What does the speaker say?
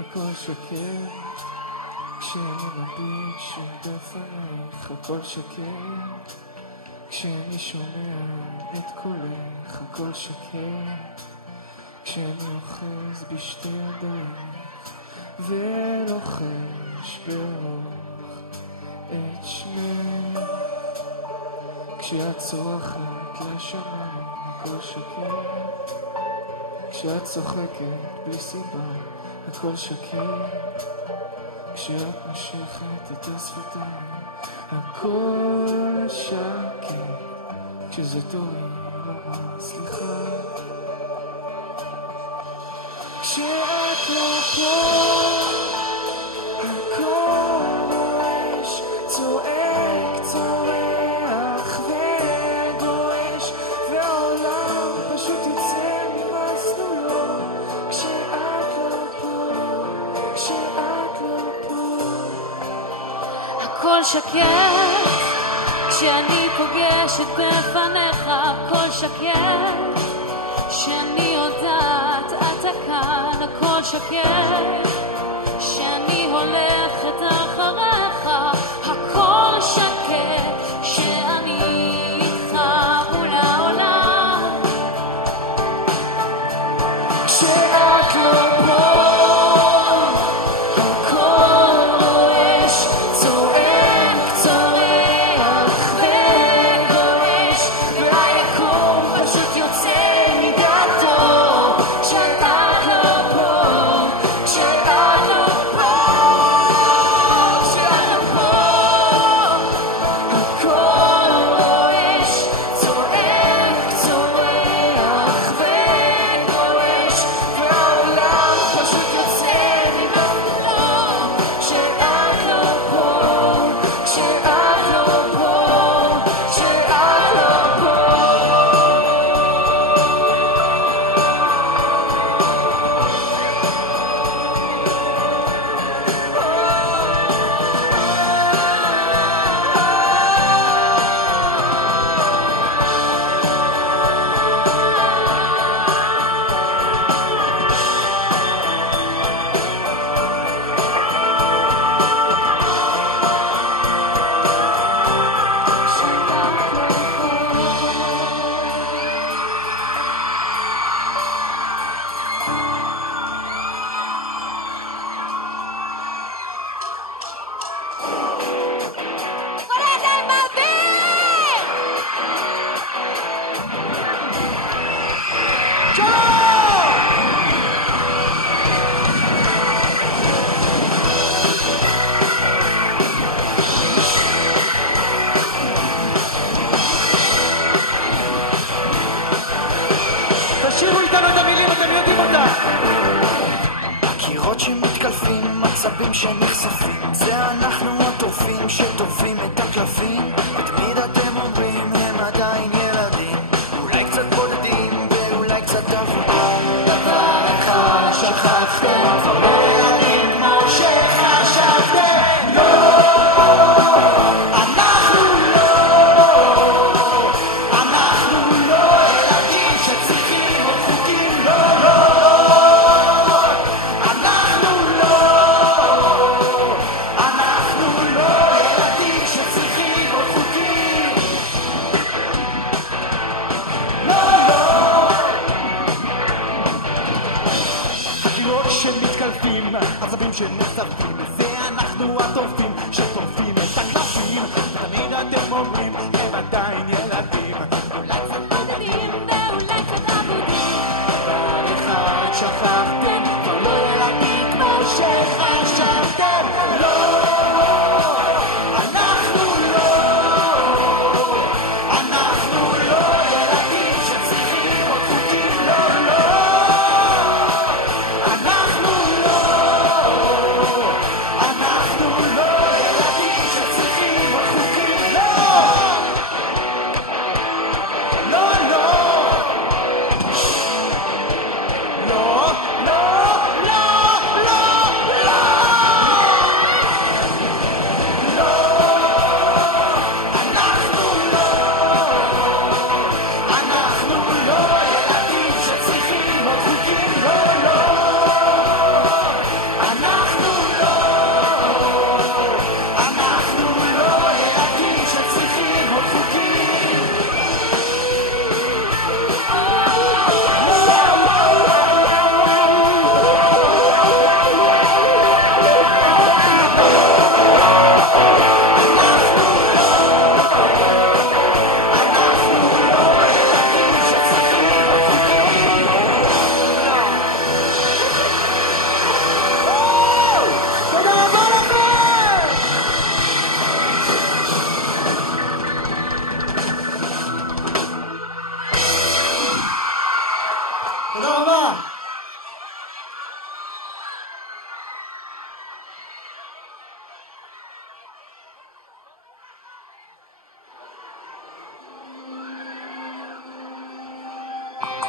הכל שקר, כשאני מביט שוב בפנייך, הכל שקר, כשאני שומע את קולך, הכל שקר, כשאני אוחז בשתי ידייך, ולוחש ברוך את שמך, כשאת צורחת לשמיים, הכל שקר, כשאת צוחקת בלי סיבה, הכל שקר, כשאת נושכת את השפתיים, הכל שקר, כשזה תורי לומר סליחה, כשאת לא פה, הכל רועש, צועק, צורח וגועש, והעולם פשוט יצא ממסלולו, כשאת לא פה, כשאת לא פה. הכל שקר, כשאני פוגשת בפניך, הכל שקר, שאני יודעת אתה כאן, הכל שקר, שאני הולכת אחריך, הכל שקר, שאני איתך מול העולם, כשאת לא פה, הכל רועש, צועק, צורח וגועש, והיקום פשוט יוצא מדעתו, כשאת לא פה, כשאת לא פה, כשאת לא פה, הכל רועש, צועק, צורח וגועש, והעולם פשוט יוצא מדעתו, כשאת לא פה, כשאת לא פה, כשאת לא פה. תשאירו איתנו את המילים, אתם יודעים אותה. הקירות שמתקלפים, מצבים שנחשפים, זה אנחנו הטורפים שטורפים את הקלפים, ותמיד אתם אומרים הם עדיין ילדים, אולי קצת בודדים ואולי קצת אבודים, דבר אחד שכחתם, כבר לא ילדים כמו שחשבתם, לא, אנחנו לא ילדים שצריכים עוד חוקים, לא, אנחנו לא ילדים שצריכים עוד חוקים, הקירות שמתקלפים, עצבים שנחשפים, זה אנחנו הטורפים שטורפים את הקלפים, ותמיד אתם אומרים